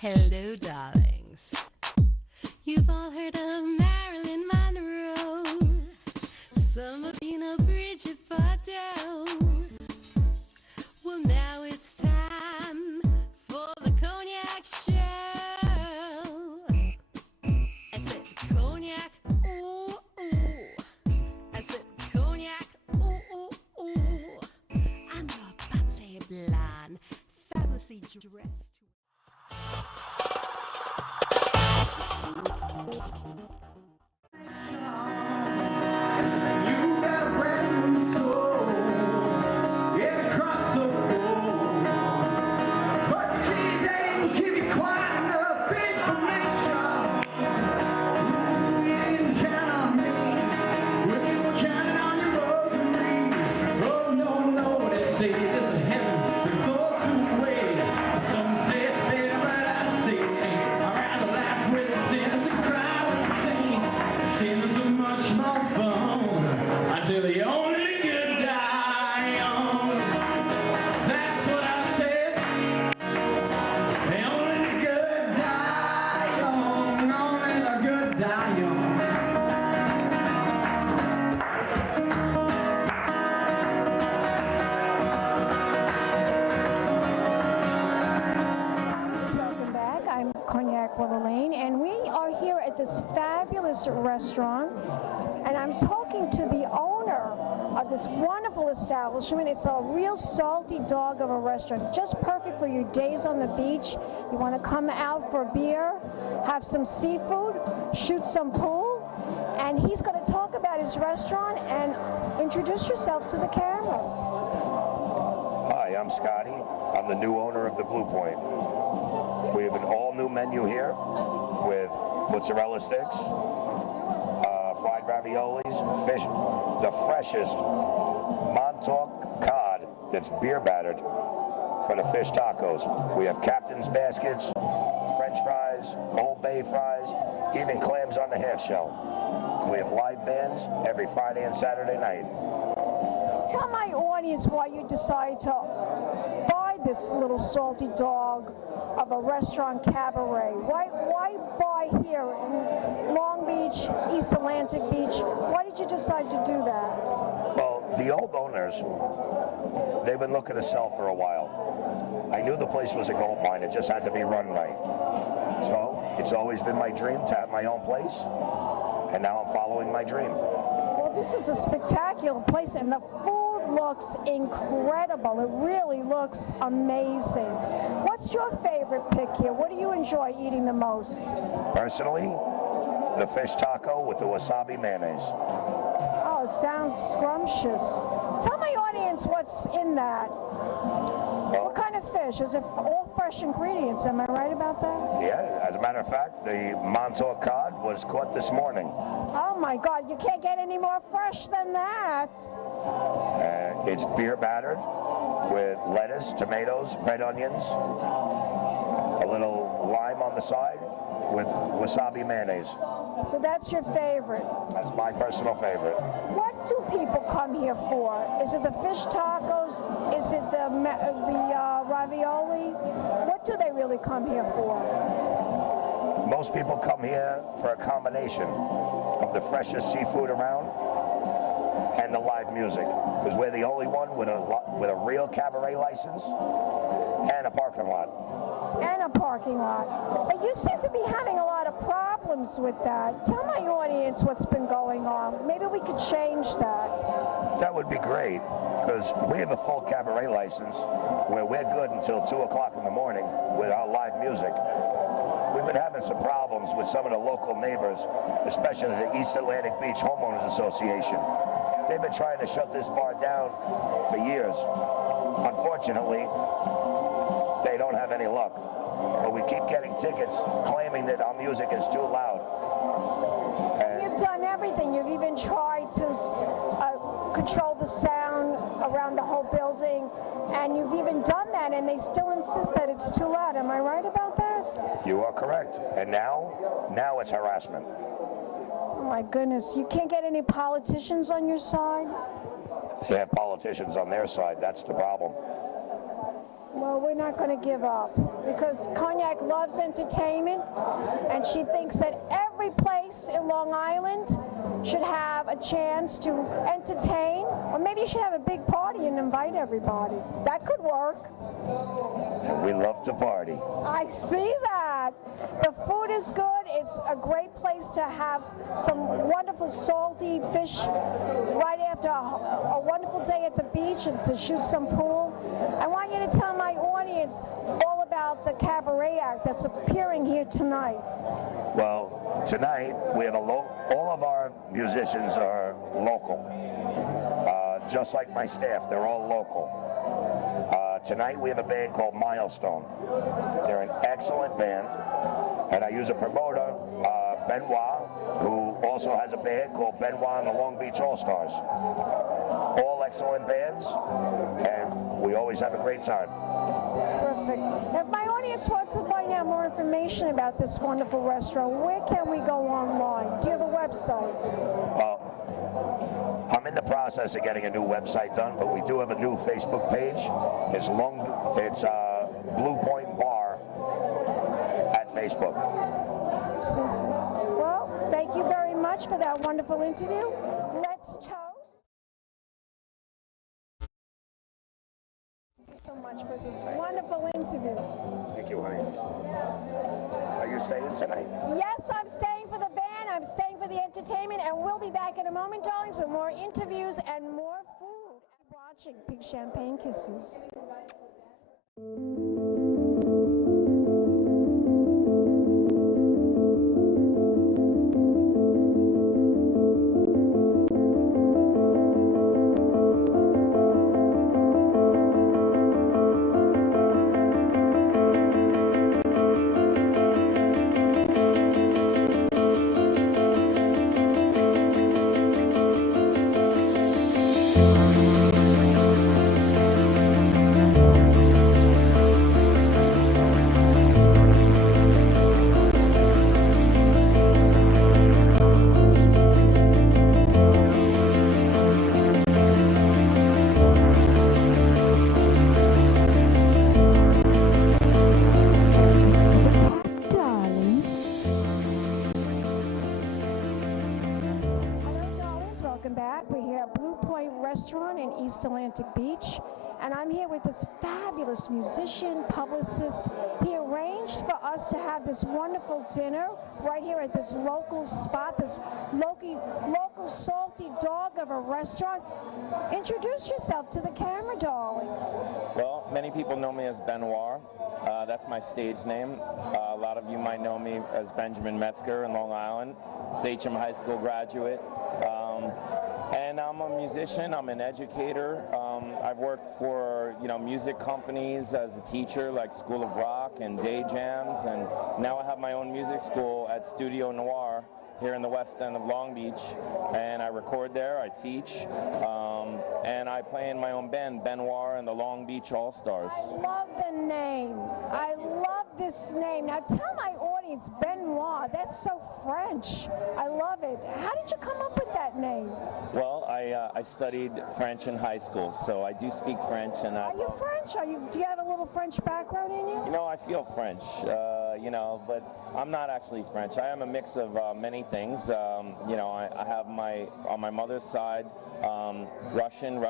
Hello, darlings. You've all heard of Marilyn Monroe. Some have seen a Bridget Bardot. Well, now it's time for the Cognac show. I said Cognac, ooh, ooh. I said Cognac, ooh, ooh, ooh. I'm a bubbly blonde, fabulously dressed. Wellerlane, and we are here at this fabulous restaurant, and I'm talking to the owner of this wonderful establishment. It's a real salty dog of a restaurant, just perfect for your days on the beach. You want to come out for beer, have some seafood, shoot some pool, and he's going to talk about his restaurant and introduce yourself to the camera. Hi, I'm Scotty. I'm the new owner of the Blue Point. We have an all-new menu here with mozzarella sticks, fried raviolis, fish, the freshest Montauk cod that's beer battered for the fish tacos. We have captain's baskets, French fries, Old Bay fries, even clams on the half shell. We have live bands every Friday and Saturday night. Tell my audience why you decided to buy this little salty dog of a restaurant cabaret. Why buy here in Long Beach, East Atlantic Beach? Why did you decide to do that? Well, the old owners, they've been looking to sell for a while. I knew the place was a gold mine. It just had to be run right. So it's always been my dream to have my own place, and now I'm following my dream. Well, this is a spectacular place, and the food looks incredible. It really looks amazing. What's your favorite pick here? What do you enjoy eating the most? Personally, the fish taco with the wasabi mayonnaise. Oh, it sounds scrumptious. Tell my audience what's in that. What kind of fish? Is it all fresh ingredients? Am I right about that? Yeah, as a matter of fact, the Montauk cod was caught this morning. Oh my God, you can't get any more fresh than that. It's beer battered with lettuce, tomatoes, red onions, a little lime on the side with wasabi mayonnaise. So that's your favorite? That's my personal favorite. What do people come here for? Is it the fish tacos? Is it the ravioli? What do they really come here for? Most people come here for a combination of the freshest seafood around and the live music, because we're the only one with a real cabaret license and a parking lot. And a parking lot. But you seem to be having a lot of problems with that. Tell my audience what's been going on. Maybe we could change that. That would be great, because we have a full cabaret license where we're good until 2 o'clock in the morning with our live music. We've been having some problems with some of the local neighbors, especially the East Atlantic Beach Homeowners Association. They've been trying to shut this bar down for years. Unfortunately, they don't have any luck. But we keep getting tickets claiming that our music is too loud. You've done everything. You've even tried to control the sound around the whole building, and you've even done that, and they still insist that it's too loud. Am I right about that? You are correct. And now it's harassment. Oh my goodness, you can't get any politicians on your side? They have politicians on their side. That's the problem. Well, we're not going to give up because Cognac loves entertainment, and she thinks that every place in Long Island should have a chance to entertain, or maybe you should have a big party and invite everybody. That could work. We love to party. I see that. The food is good. It's a great place to have some wonderful salty fish right after a wonderful day at the beach and to shoot some pool. I want you to tell my audience all about the cabaret act that's appearing here tonight. Well, tonight we have all of our musicians are local. Just like my staff, they're all local. Tonight we have a band called Milestone. They're an excellent band, and I use a promoter, Benoit, who also has a band called Benoit and the Long Beach All-Stars. All excellent bands, and we always have a great time. Perfect. If my audience wants to find out more information about this wonderful restaurant, where can we go online? Do you have a website? I'm in the process of getting a new website done, but we do have a new Facebook page. It's Blue Point Bar at Facebook. Well, thank you very much for that wonderful interview. Let's toast. Thank you so much for this wonderful interview. Thank you, honey. Are you staying tonight? Yes, I'm staying for the band, I'm staying for the entertainment, and we'll be back in a moment, darlings, with more interviews and more food. Keep watching Big Champagne Kisses. East Atlantic Beach, and I'm here with this fabulous musician, publicist. He arranged for us to have this wonderful dinner right here at this local spot, this local salty dog of a restaurant. Introduce yourself to the camera, darling. Well, many people know me as Benoit. That's my stage name. A lot of you might know me as Benjamin.Metzger in Long Island, Sachem High School graduate. And I'm a musician, I'm an educator. I've worked for, music companies as a teacher, like School of Rock and Day Jams, and now I have my own music school at Studio Noir here in the West End of Long Beach, and I record there, I teach, and I play in my own band, Benoit and the Long Beach All-Stars. I love the name. I love this name. Now tell my audience, Benoit, that's so French. I love it. How did you come up with that name? Well, I studied French in high school, so I do speak French. And Are you French? Do you have a little French background in you? I feel French, but I'm not actually French. I am a mix of many things. I have on my mother's side, Russian,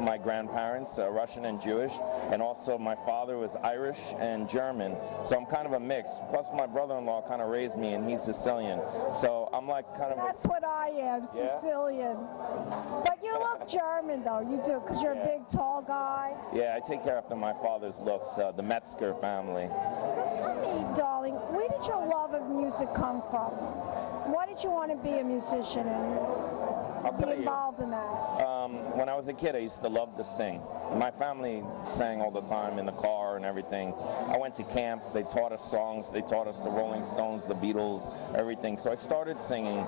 my grandparents, Russian and Jewish, and also my father was Irish and German. So I'm kind of a mix. Plus my brother-in-law kind of raised me, and he's Sicilian. So I'm like kind of That's what I am, Sicilian. But you look German, though. You do, because you're a big, tall guy. Yeah, I take care after my father's looks, the Metzger family. So tell me, darling, where did your love of music come from? Why did you want to be a musician and be involved in that? When I was a kid, I used to love to sing. My family sang all the time in the car and everything. I went to camp. They taught us songs. They taught us the Rolling Stones, the Beatles, everything. So I started singing.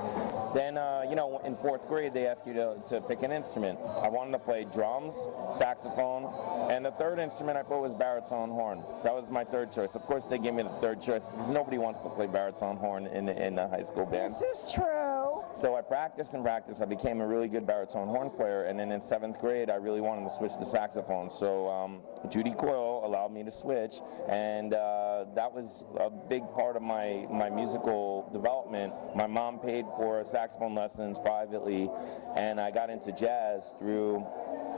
Then, in 4th grade, they ask you to pick an instrument. I wanted to play drums, saxophone, and the third instrument I put was baritone horn. That was my third choice. Of course, they gave me the third choice because nobody wants to play baritone horn in the high school band. This is true. So I practiced and practiced. I became a really good baritone horn player, and then in 7th grade, I really wanted to switch to saxophone. So Judy Coyle allowed me to switch, and that was a big part of my musical development. My mom paid for saxophone lessons privately, and I got into jazz through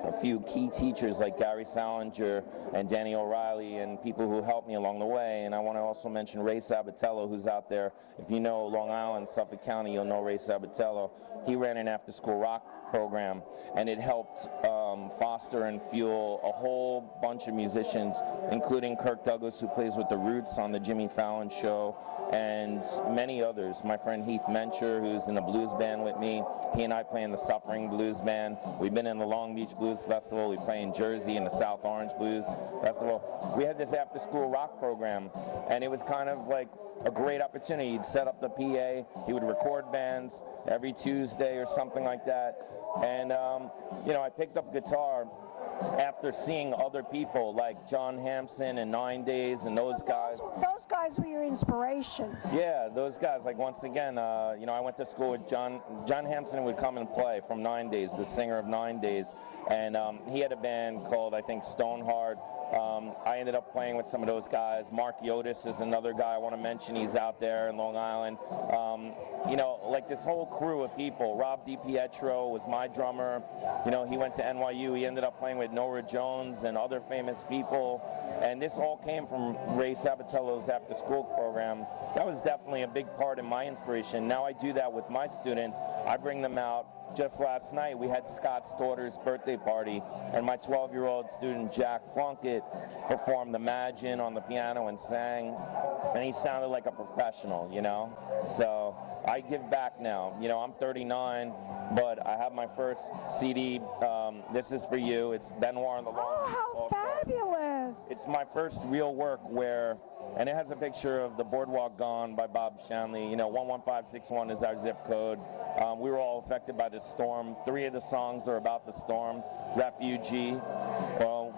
a few key teachers like Gary Salinger and Danny O'Reilly, and people who helped me along the way. And I want to also mention Ray Sabatello, who's out there. If you know Long Island, Suffolk County, you'll know Ray Sabatello. He ran an after-school rock program, and it helped foster and fuel a whole bunch of musicians, including Kirk Douglas, who plays with the Roots on the Jimmy Fallon Show, and many others. My friend Heath Mencher, who's in the blues band with me, he and I play in the Suffering Blues Band. We've been in the Long Beach Blues Festival. We play in Jersey in the South Orange Blues Festival. We had this after-school rock program, and it was kind of like a great opportunity. He'd set up the PA, he would record bands every Tuesday or something like that. And, you know, I picked up guitar after seeing other people like John Hampson and 9 Days and those guys. Those guys were your inspiration. Yeah, those guys. Like, once again, you know, I went to school with John Hampson would come and play from 9 Days, the singer of 9 Days. And he had a band called, I think, Stoneheart. I ended up playing with some of those guys. Mark Yotis is another guy I want to mention. He's out there in Long Island. You know, like this whole crew of people. Rob DiPietro was my drummer. You know, he went to NYU. He ended up playing with Nora Jones and other famous people. And this all came from Ray Sabatello's after-school program. That was definitely a big part of my inspiration. Now I do that with my students. I bring them out. Just last night, we had Scott's daughter's birthday party, and my 12-year-old student, Jack Plunkett, performed Imagine on the piano and sang, and he sounded like a professional, you know? So I give back now. You know, I'm 39, but I have my first CD. This is for you. It's Benoit and the Long Beach. Oh, how fabulous. It's my first real work where, and it has a picture of the Boardwalk Gone by Bob Shanley. You know, 11561 is our zip code. We were all affected by the storm. 3 of the songs are about the storm. Refugee,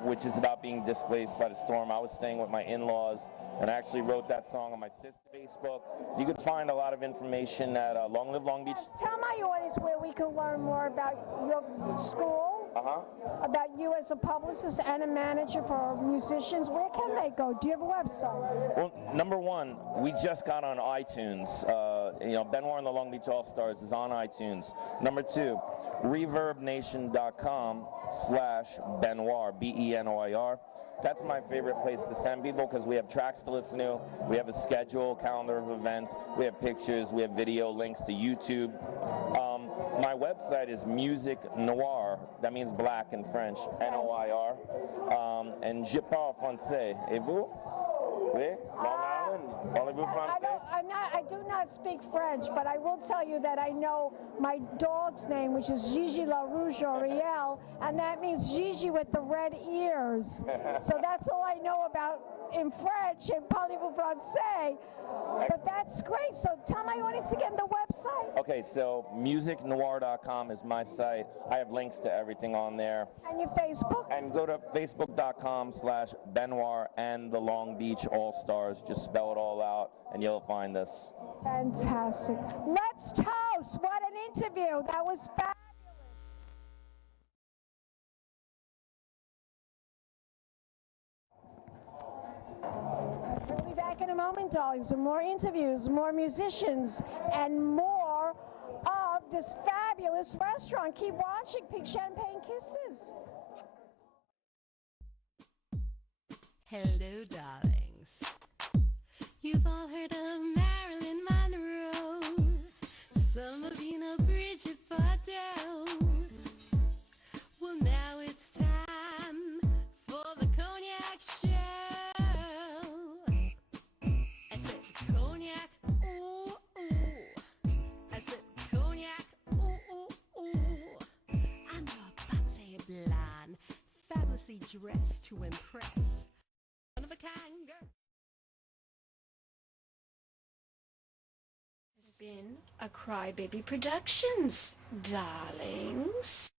which is about being displaced by the storm. I was staying with my in-laws, and I actually wrote that song on my sister's Facebook. You could find a lot of information at Long Live Long Beach. Tell my audience where we can learn more about your school, about you as a publicist and a manager for musicians. Where can they go? Do you have a website? Well, number one, we just got on iTunes. You know, Benoit and the Long Beach All-Stars is on iTunes. Number 2, reverbnation.com/Benoir, B-E-N-O-I-R. That's my favorite place to send people because we have tracks to listen to, we have a schedule, calendar of events, we have pictures, we have video links to YouTube. My website is Music Noir, that means black in French, N-O-I-R, and je parle français. Et vous? Oui? Long Island? Parlez-vous français? I do not speak French, but I will tell you that I know my dog's name, which is Gigi La Rouge Oriel, and that means Gigi with the red ears. So that's all I know about in French and parlez-vous français. But that's great. So tell my audience again the website. Okay, so musicnoir.com is my site. I have links to everything on there. And your Facebook? And go to facebook.com/Benoir and the Long Beach All-Stars. Just spell it all out and you'll find us. Fantastic. Let's toast. What an interview. That was fabulous. We'll be back in a moment, darlings, with more interviews, more musicians, and more of this fabulous restaurant. Keep watching Pink Champagne Kisses. Hello, darlings. You've all heard of Marilyn Monroe. Some of you know Bridget Bardot. Well, now it's time for the Cognac show. I said Cognac, ooh, ooh. I said Cognac, ooh, ooh, ooh. I'm a bubbly blonde, fabulously dressed to impress. One of a kind girl. This has been a Crybaby Productions, darlings.